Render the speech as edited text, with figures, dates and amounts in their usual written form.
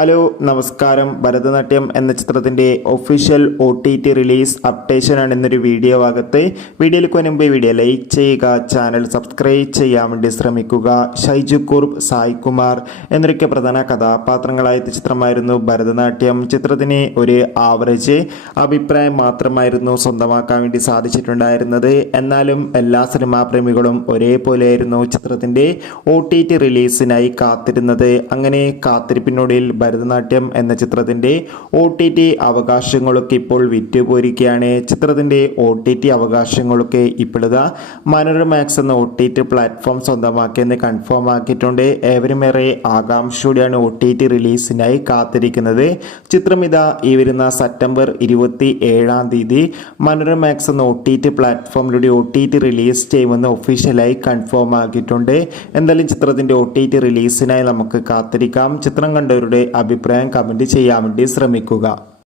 Hello നമസ്കാരം. ഭരതനാട്യം എന്ന ചിത്രത്തിൻ്റെ ഒഫീഷ്യൽ OTT റിലീസ് അപ്ഡേഷനാണ് ഇന്നൊരു വീഡിയോ ഭാഗത്ത്. വീഡിയോയിലേക്ക് മുൻപ് വീഡിയോ ലൈക്ക് ചെയ്യുക, ചാനൽ സബ്സ്ക്രൈബ് ചെയ്യാൻ വേണ്ടി ശ്രമിക്കുക. ഷൈജു കുറുപ്പ്, സായ് കുമാർ എന്നൊക്കെ പ്രധാന കഥാപാത്രങ്ങളായ ചിത്രമായിരുന്നു ഭരതനാട്യം. ചിത്രത്തിന് ഒരു ആവറേജ് അഭിപ്രായം മാത്രമായിരുന്നു സ്വന്തമാക്കാൻ വേണ്ടി സാധിച്ചിട്ടുണ്ടായിരുന്നത്. എന്നാലും എല്ലാ സിനിമാ പ്രേമികളും ഒരേപോലെയായിരുന്നു ചിത്രത്തിൻ്റെ OTT റിലീസിനായി കാത്തിരുന്നത്. അങ്ങനെ കാത്തിരിപ്പിനൊടുവിൽ ഭരതനാട്യം എന്ന ചിത്രത്തിൻ്റെ OTT അവകാശങ്ങളൊക്കെ ഇപ്പോൾ വിറ്റുപോയിരിക്കുകയാണ്. ചിത്രത്തിൻ്റെ OTT അവകാശങ്ങളൊക്കെ ഇപ്പോഴത്തെ മനോരമാക്സ് എന്ന OTT പ്ലാറ്റ്ഫോം സ്വന്തമാക്കിയെന്ന് കൺഫേം ആക്കിയിട്ടുണ്ട്. ഏവരുമേറെ ആകാംക്ഷയോടെയാണ് OTT റിലീസിനായി കാത്തിരിക്കുന്നത്. ചിത്രം ഇതാ ഈ വരുന്ന സെപ്റ്റംബർ 27 മനോരമാക്സ് എന്ന OTT പ്ലാറ്റ്ഫോമിലൂടെ OTT റിലീസ് ചെയ്യുമെന്ന് ഒഫീഷ്യലായി കൺഫേം ആക്കിയിട്ടുണ്ട്. എന്തായാലും ചിത്രത്തിൻ്റെ OTT റിലീസിനായി നമുക്ക് കാത്തിരിക്കാം. ചിത്രം കണ്ടവരുടെ അഭിപ്രായം കമൻറ്റ് ചെയ്യാൻ വേണ്ടി ശ്രമിക്കുക.